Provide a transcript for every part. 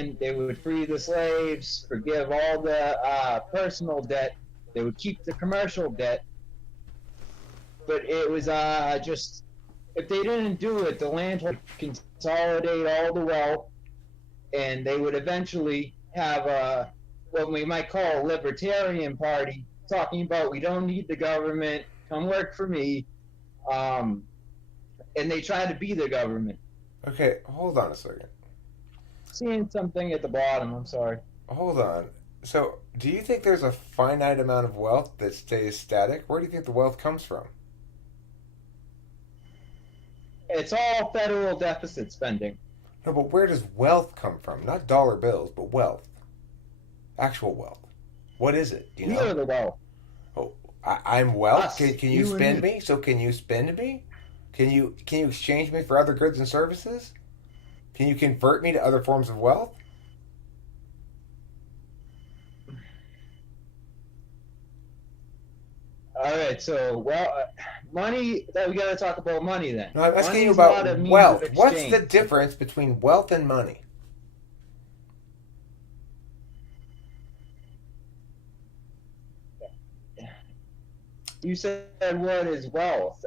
government. They would free the slaves, forgive all the personal debt. They would keep the commercial debt. But it was just, if they didn't do it, the land would consolidate all the wealth, and they would eventually have what we might call a libertarian party, talking about we don't need the government, come work for me, and they try to be the government. Okay, hold on a second. Seeing something at the bottom, I'm sorry. Hold on. So, do you think there's a finite amount of wealth that stays static? Where do you think the wealth comes from? It's all federal deficit spending. No, but where does wealth come from? Not dollar bills, but wealth. Actual wealth. What is it? Do you We know? are the wealth. Oh, I'm wealth. Us, Can you you and spend me. me? So can you spend me? Can you exchange me for other goods and services? Can you convert me to other forms of wealth? All right, so money. We got to talk about money then. No, I'm asking you Money's not a about means of wealth. What's the exchange. difference between wealth and money? You said what is wealth?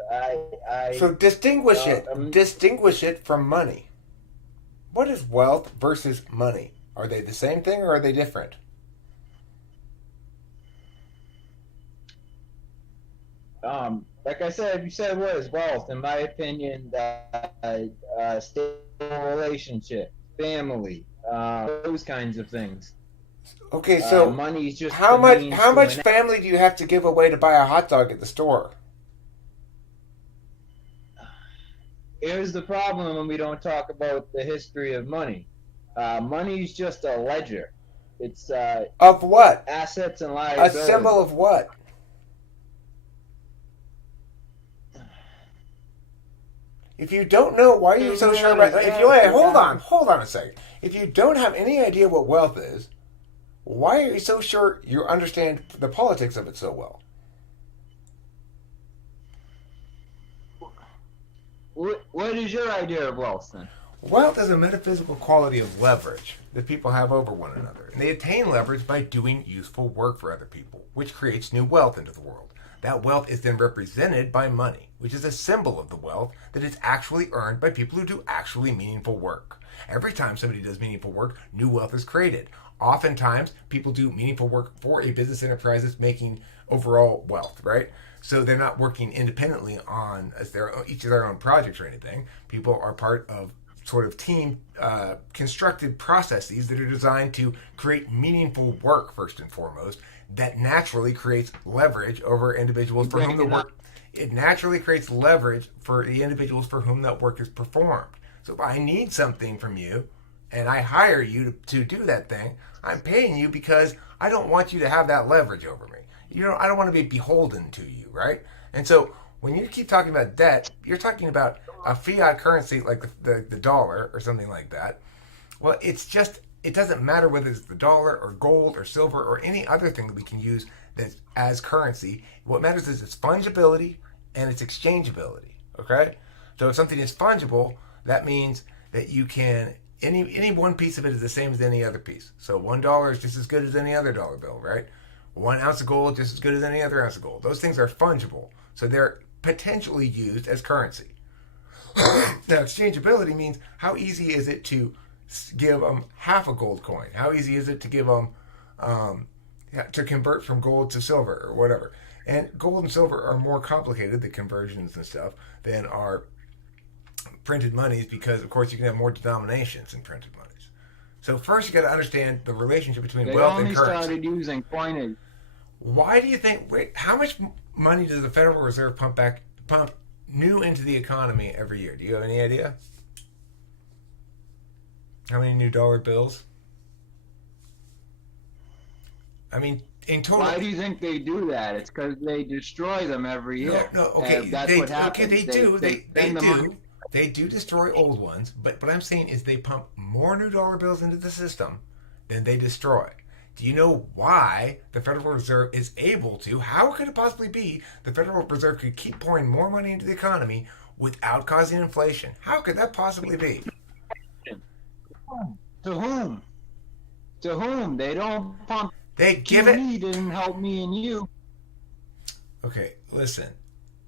So distinguish it. Um, Distinguish it from money. What is wealth versus money? Are they the same thing or are they different? like I said, you said what is wealth? In my opinion, stable relationship, family, those kinds of things. Okay, so Money is just how the much means how to much an family do you have to give away to buy a hot dog at the store? Here's the problem when we don't talk about the history of money. Money is just a ledger. It's Of what? assets and A liabilities. symbol of what? If you don't know, why are you so sure about? If you wait, hold on a second. If you don't have any idea what wealth is, why are you so sure you understand the politics of it so well? What is your idea of wealth then? Wealth is a metaphysical quality of leverage that people have over one another. And they attain leverage by doing useful work for other people, which creates new wealth into the world. That wealth is then represented by money, which is a symbol of the wealth that is actually earned by people who do actually meaningful work. Every time somebody does meaningful work, new wealth is created. Oftentimes, people do meaningful work for a business enterprise that's making overall wealth, right? So they're not working independently on each of their own projects or anything. People are part of sort of team constructed processes that are designed to create meaningful work first and foremost. That naturally creates leverage over individuals for whom the work. It naturally creates leverage for the individuals for whom that work is performed. So if I need something from you, and I hire you to do that thing, I'm paying you because I don't want you to have that leverage over me. I don't want to be beholden to you, right? And so when you keep talking about debt, you're talking about a fiat currency like the dollar or something like that. Well, it doesn't matter whether it's the dollar or gold or silver or any other thing that we can use that's as currency. What matters is its fungibility and its exchangeability, okay? So if something is fungible, that means that you can, any one piece of it is the same as any other piece. So $1 is just as good as any other dollar bill, right? 1 ounce of gold just as good as any other ounce of gold. Those things are fungible. So they're potentially used as currency. Now, exchangeability means how easy is it to give them half a gold coin? How easy is it to give them to convert from gold to silver or whatever? And gold and silver are more complicated, the conversions and stuff, than are printed monies because, of course, you can have more denominations in printed monies. So first, you got to understand the relationship between wealth and currency. They only started using coinage. Why do you think? Wait, how much money does the Federal Reserve pump new into the economy every year? Do you have any idea? How many new dollar bills? I mean, in total. Why do you think they do that? It's because they destroy them every year. No, okay, that's what happens. they do. They spend the money. do. They do destroy old ones, but what I'm saying is they pump more new dollar bills into the system than they destroy. Do you know why the Federal Reserve is able to? How could it possibly be the Federal Reserve could keep pouring more money into the economy without causing inflation? How could that possibly be? To whom? To whom? They don't pump They to give it. me, didn't help me and you. Okay, listen.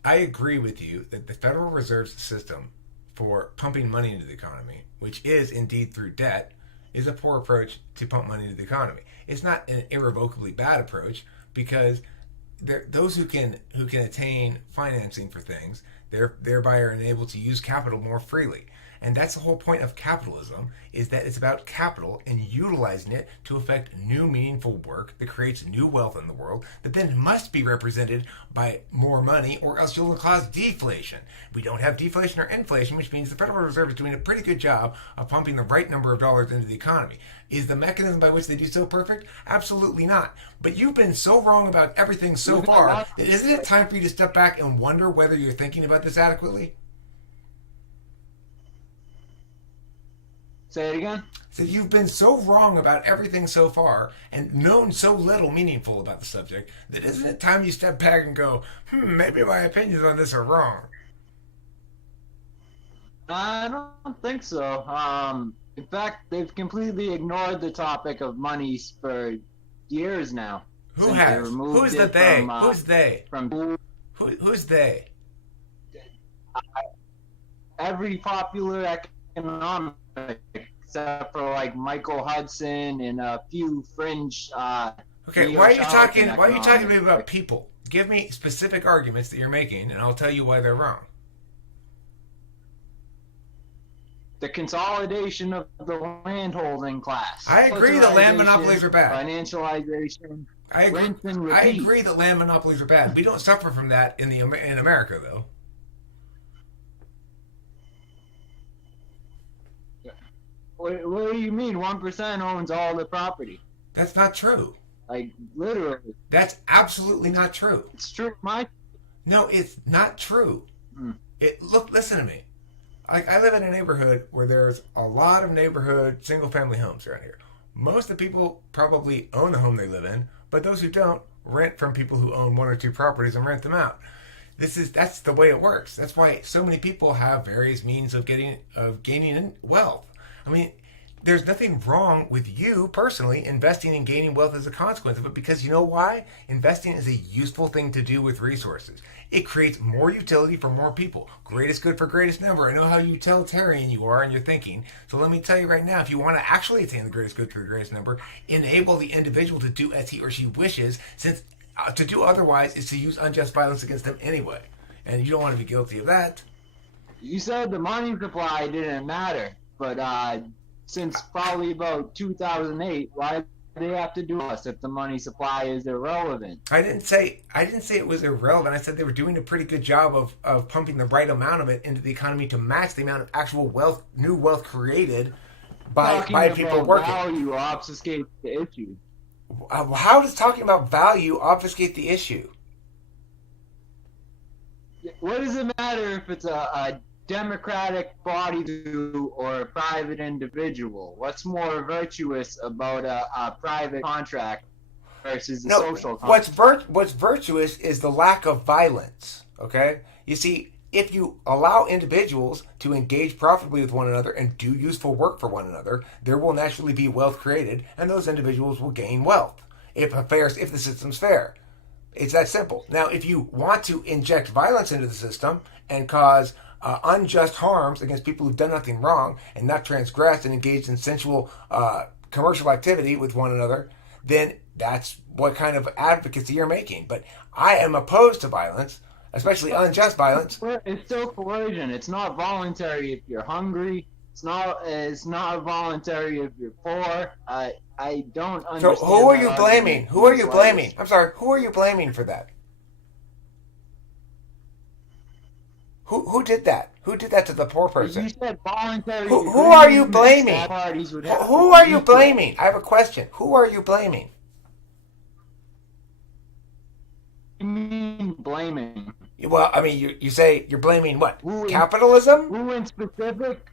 I agree with you that the Federal Reserve's system for pumping money into the economy, which is indeed through debt, is a poor approach to pump money into the economy. It's not an irrevocably bad approach because those who can attain financing for things, thereby are enabled to use capital more freely. And that's the whole point of capitalism, is that it's about capital and utilizing it to effect new meaningful work that creates new wealth in the world that then must be represented by more money, or else you'll cause deflation. We don't have deflation or inflation, which means the Federal Reserve is doing a pretty good job of pumping the right number of dollars into the economy. Is the mechanism by which they do so perfect? Absolutely not. But you've been so wrong about everything so far that isn't it time for you to step back and wonder whether you're thinking about this adequately? Say it again. So you've been so wrong about everything so far and known so little meaningful about the subject that isn't it time you step back and go, maybe my opinions on this are wrong? I don't think so. In fact, they've completely ignored the topic of money for years now. Who has? Who's the they? Who's they? Who's they? Every popular economic, except for like Michael Hudson and a few fringe. Okay, why are you talking? Why are you talking to me about people? Give me specific arguments that you're making, and I'll tell you why they're wrong. The consolidation of the landholding class. I agree that land monopolies are bad. Financialization. I agree that land monopolies are bad. We don't suffer from that in America, though. What do you mean? 1% owns all the property. That's not true. Like literally. That's absolutely not true. It's true, No, it's not true. Listen to me. I live in a neighborhood where there's a lot of neighborhood single-family homes around here. Most of the people probably own the home they live in, but those who don't rent from people who own one or two properties and rent them out. That's the way it works. That's why so many people have various means of gaining wealth. I mean, there's nothing wrong with you personally investing and gaining wealth as a consequence of it, because you know why? Investing is a useful thing to do with resources. It creates more utility for more people. Greatest good for greatest number. I know how utilitarian you are in your thinking. So let me tell you right now, if you want to actually attain the greatest good for the greatest number, enable the individual to do as he or she wishes, since to do otherwise is to use unjust violence against them anyway. And you don't want to be guilty of that. You said the money supply didn't matter, but since probably about 2008, why do they have to do us if the money supply is irrelevant? I didn't say it was irrelevant. I said they were doing a pretty good job of pumping the right amount of it into the economy to match the amount of actual wealth, new wealth created by people working. Value obfuscates the issue. How does talking about value obfuscate the issue? What does it matter if it's a democratic body or a private individual? What's more virtuous about a private contract versus a social contract? What's virtuous is the lack of violence. Okay, you see, if you allow individuals to engage profitably with one another and do useful work for one another, there will naturally be wealth created, and those individuals will gain wealth if the system's fair. It's that simple. Now, if you want to inject violence into the system and cause unjust harms against people who've done nothing wrong and not transgressed and engaged in sensual commercial activity with one another, then that's what kind of advocacy you're making. But I am opposed to violence, especially unjust violence. It's still coercion. It's not voluntary if you're hungry. It's not voluntary if you're poor. I don't understand. So who are you blaming? Who are you blaming? I'm sorry. Who are you blaming for that? Who did that? Who did that to the poor person? You said voluntary. Who are you blaming? Who are you blaming? I have a question. Who are you blaming? You mean blaming? Well, I mean, you say you're blaming what? Capitalism? Who in specific?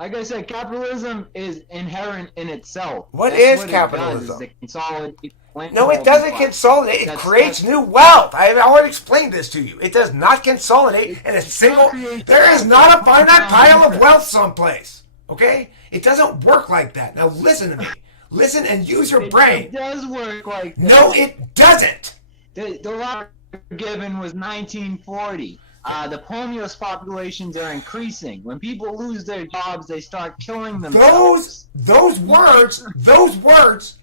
Like I said, capitalism is inherent in itself. What That's is what capitalism? It does, is it consolidates No, it doesn't consolidate. It creates new wealth. I've already explained this to you. It does not consolidate in a single. There is not a finite pile of wealth someplace. Okay? It doesn't work like that. Now listen to me. Listen and use your brain. It does work like that. No, it doesn't. The law given was 1940. The homeless populations are increasing. When people lose their jobs, they start killing themselves. Those words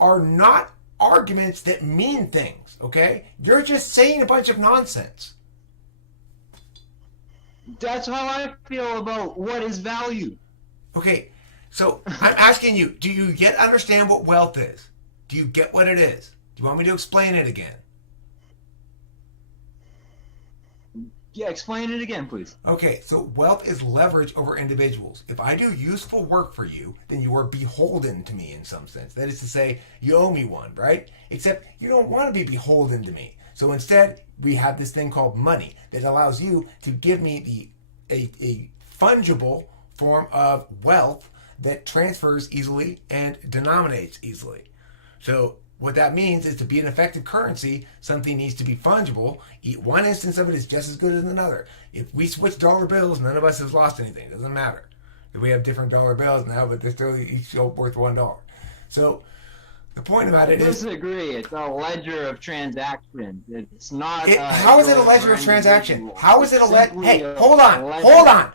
are not arguments that mean things, okay? You're just saying a bunch of nonsense. That's how I feel about what is value. Okay, so I'm asking you, do you yet understand what wealth is? Do you get what it is? Do you want me to explain it again? Yeah, explain it again, please. Okay, so wealth is leverage over individuals. If I do useful work for you, then you are beholden to me in some sense. That is to say, you owe me one, right? Except you don't want to be beholden to me. So instead, we have this thing called money that allows you to give me a fungible form of wealth that transfers easily and denominates easily. So what that means is to be an effective currency, something needs to be fungible. One instance of it is just as good as another. If we switch dollar bills, none of us has lost anything. It doesn't matter. If we have different dollar bills now, but they're still each worth $1. So the point about it is... I disagree. It's a ledger of transactions. It's not... how is it a ledger of transaction? How is it a ledger... Hey, hold on.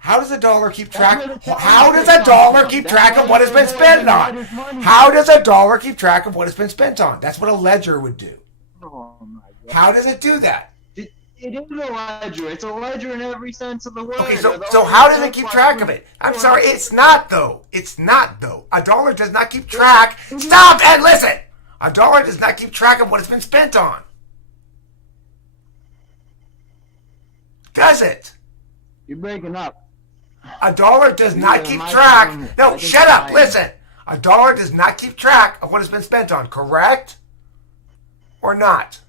How does a dollar keep track? How does a dollar keep track of what has been spent on? How does a dollar keep track of what has been spent on? That's what a ledger would do. Oh my God. How does it do that? It is a ledger. It's a ledger in every sense of the word. Okay, so how does it keep track of it? I'm sorry, it's not though. It's not though. A dollar does not keep track. Stop and listen. A dollar does not keep track of what it's been spent on. Does it? You're breaking up. A dollar does not keep track. No, shut up. Listen. A dollar does not keep track of what has been spent on, correct? Or not?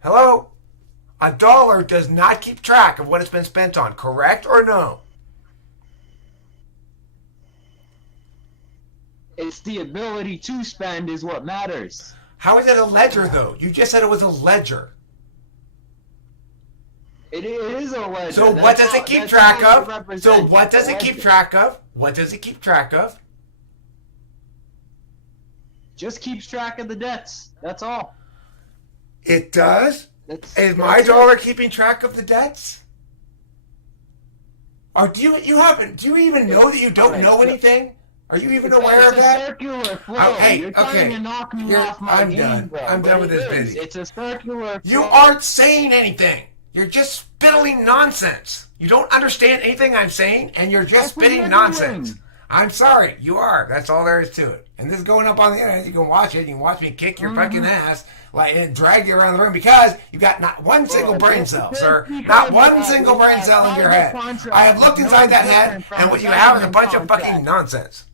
Hello? A dollar does not keep track of what has been spent on, correct or no? It's the ability to spend is what matters. How is it a ledger, though? You just said it was a ledger. It is a ledger. So what does it keep track of? So what does it keep track of? What does it keep track of? Just keeps track of the debts. That's all. It does? Is my dollar keeping track of the debts? Or do you even know that you don't know anything? Are you even aware of that? It's a circular flow. Oh, hey, You're trying to knock me off my game, bro. I'm done with this video. It's a circular flow. You aren't saying anything. You're just spitting nonsense. You don't understand anything I'm saying, and you're just spitting nonsense. I'm sorry, you are. That's all there is to it. And this is going up on the internet. You can watch it. You can watch me kick your fucking ass and drag you around the room because you've got not one single brain cell, sir. Not one single brain cell in your head. I have looked inside that head, and what you have is a bunch of fucking nonsense.